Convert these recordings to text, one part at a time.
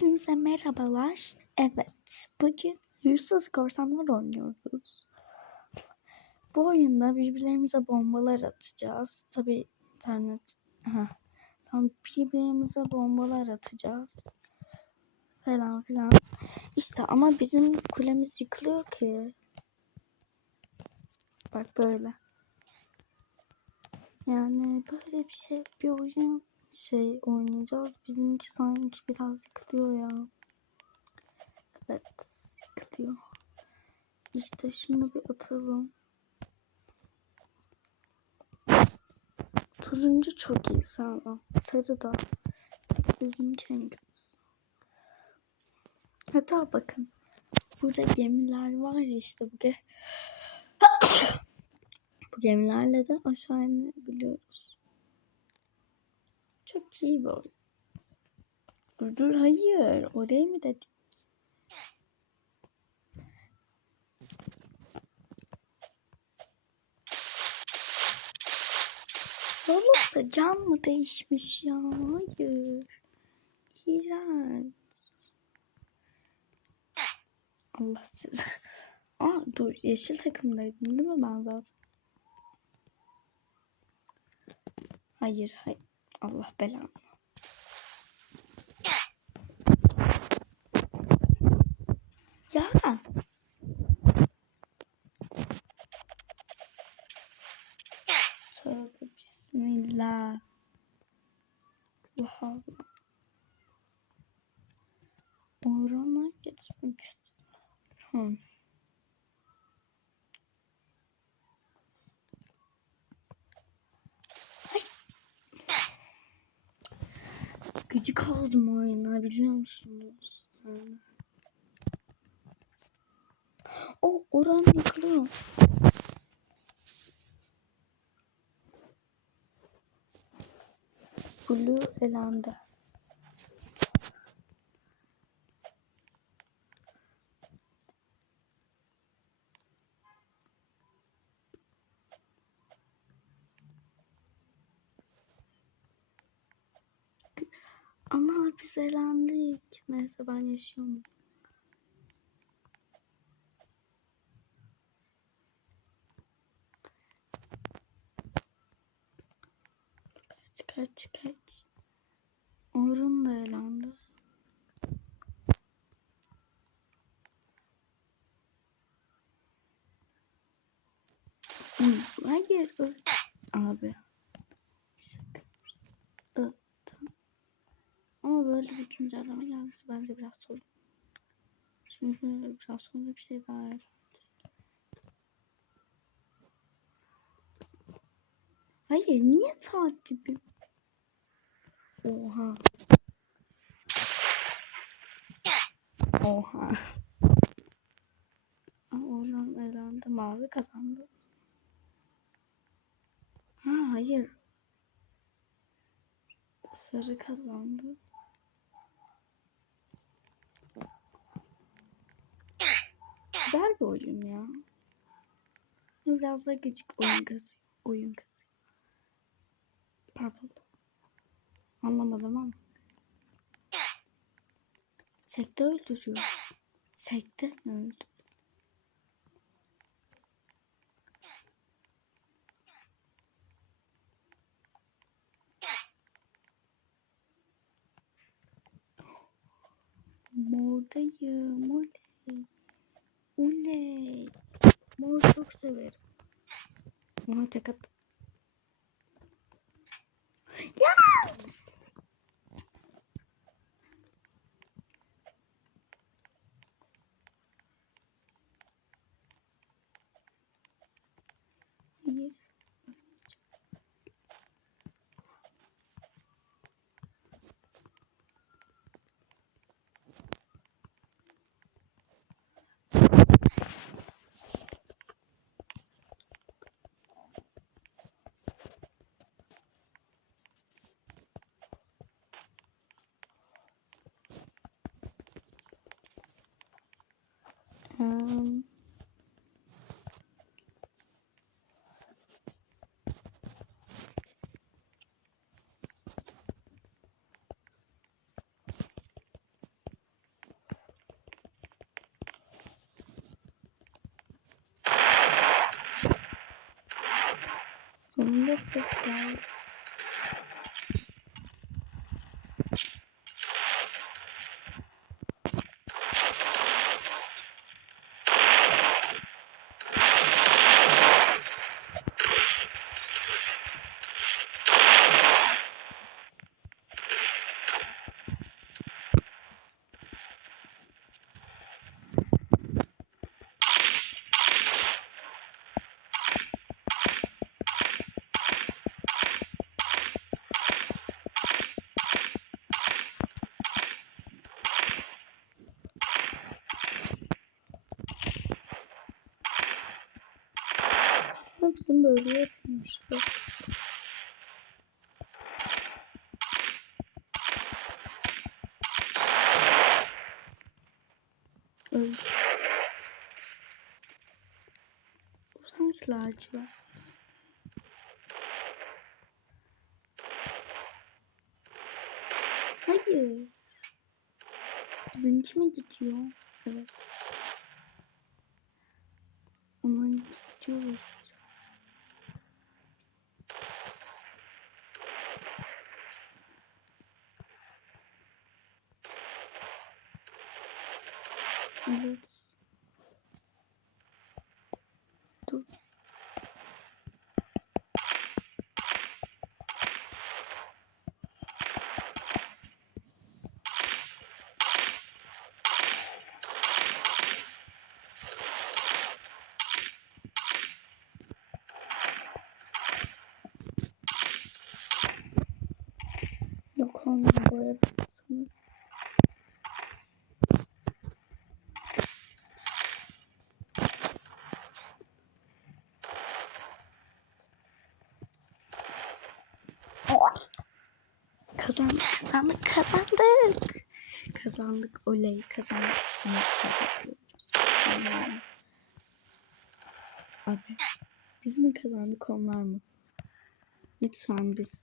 Hepinize merhabalar. Evet, bugün Hırsız Korsanlar oynuyoruz. Bu oyunda birbirlerimize bombalar atacağız. Tabii internet... Aha. Tam birbirimize bombalar atacağız. Falan filan. İşte ama bizim kulemiz yıkılıyor ki. Bak böyle. Yani böyle bir şey, bir oyun şey oynayacağız. Bizimki sanki biraz yıkılıyor ya. Evet, yıkılıyor. İşte şunu bir atalım. Turuncu çok iyi sağlam. Sarı da. Uzun çengel. Hatta bakın. Burada gemiler var ya işte bu ge bu gemilerle de aşağı inebiliyoruz. Çok iyi bir. Dur dur hayır. Oraya mı dedik? Roblox'a can mı değişmiş ya? Hayır. İğrenç. Allah size. Aa dur yeşil takımdaydım değil mi ben zaten? Hayır hayır. Allah belanı. Ya. Tövbe bismillah. Allah Allah. Orana geçmek istiyorum. Ay. Oldum oyuna biliyor musunuz? Yani. O oran yıkılıyor. Blue elendi. Ana biz Neyse ben yaşıyorum. Kaç kaç kaç. Orun da elendi. Hayır. Abi. Ama böyle bir güncelleme gelmesi bence biraz sorun. Çünkü biraz sonra bir şey daha eğlenceli. Hayır niye takibi? Oha. Oha. Oradan elendi. Mavi kazandı. Ha hayır. Sarı kazandı. Güzel bir oyun ya. Biraz da gıcık oyun kasıyor. Oyun kasıyor. Pardon. Anlamadım ama. Sekte öldürüyor. Sekte mi öldü? Mordayım. Oley. Oley. Mor çok severim. Ona tek at. Ya! 참. 좀 됐었어. Ama bizim böyle yapılmıştı. Öldü. Sanki lacivert. Hayır. Bizimki mi gidiyor? Evet. Onlarınki gidiyor. Evet. Dur. Yok olmadı bu arada Kazandık, kazandık, kazandık. Kazandık, oley, kazandık. Evet. Abi, biz mi kazandık, onlar mı? Lütfen biz.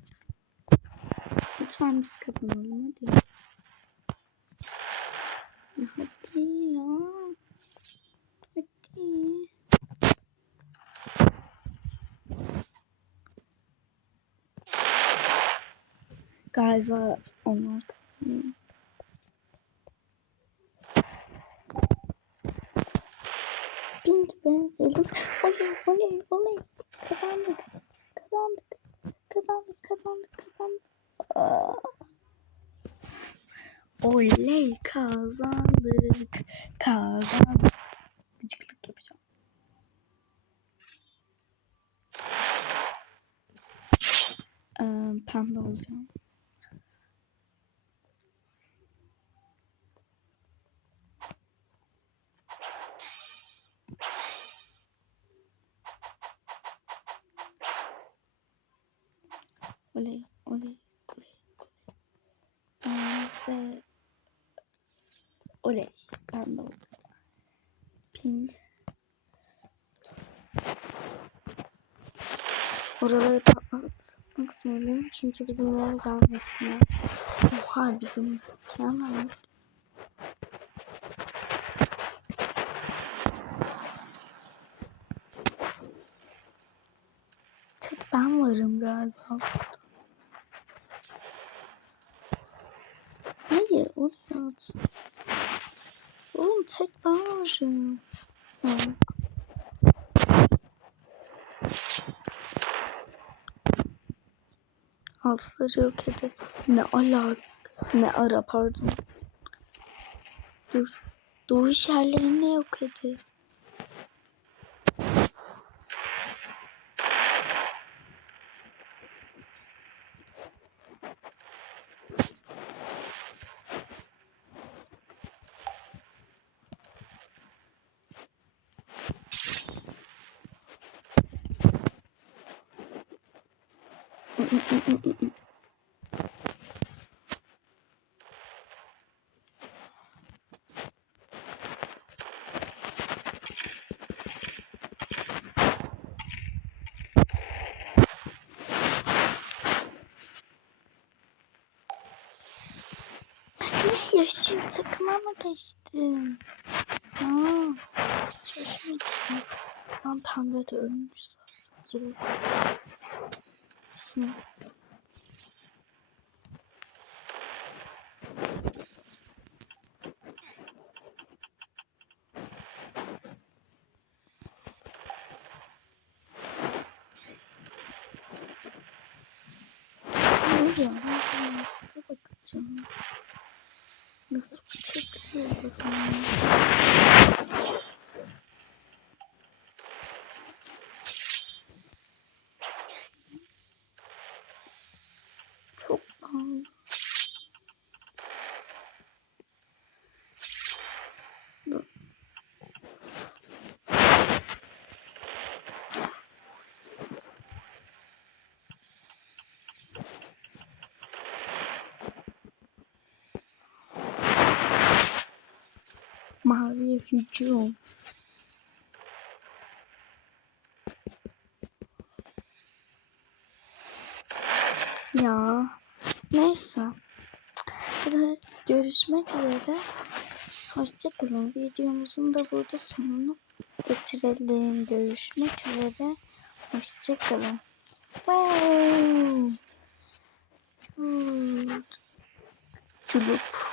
Lütfen biz kazanalım, hadi. Hadi ya. Hadi. Galiba kazanıyor. Pink be. Elif. Oley oley oley. Kazandık. Kazandık. Kazandık kazandık kazandık. Aa. Oley kazandık. Kazandık. Gıcıklık yapacağım. Ee, pembe olacağım. Oley, oley, oley, oley. Pembe. Oley, pembe oldu. Pink. Oraları patlatmak zorundayım çünkü bizim yere gelmesinler. Oha bizim hemen. Tek ben varım galiba at. Oğlum tek ben varım. Altları yok edin. Ne alak, ne ara pardon. Dur. Doğuş yerlerini yok edin. Yeşil takıma mı geçtin? Aa, gitmiyor. Ben pembe de ölmüş zaten. Zor. 진 여기 영상 찍었겠죠. 약속 체크해야 되거든요. Maviye hücum. Ya neyse. Hadi görüşmek üzere. Hoşçakalın. Videomuzun da burada sonuna getirelim. Görüşmek üzere. Hoşçakalın. Wow. Good. Culup.